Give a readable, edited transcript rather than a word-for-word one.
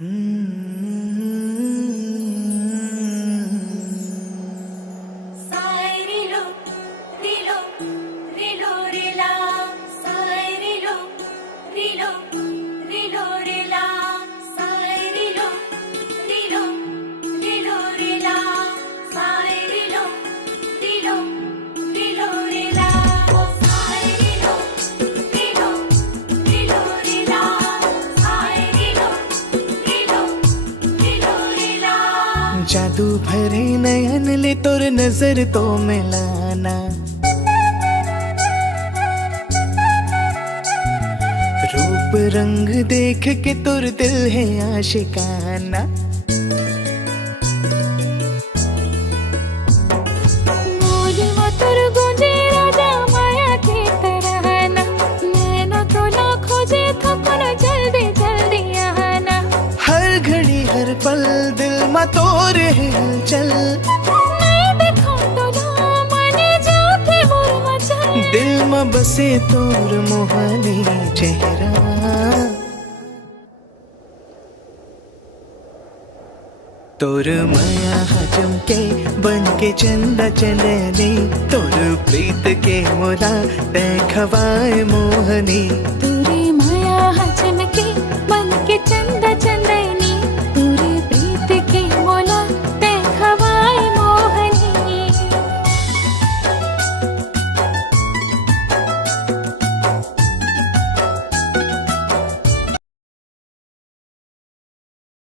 जादू भरे नयन ले तोर नजर तो मिलाना, रूप रंग देख के तोर दिल है आशिकाना। हर घड़ी हर पल दिल मा तोर है हलचल, दिल में बसे तोर मोहनी चेहरा। तोर माया चमके बन के चंदा चलने, तोर प्रीत के मोला देखवाए मोहनी।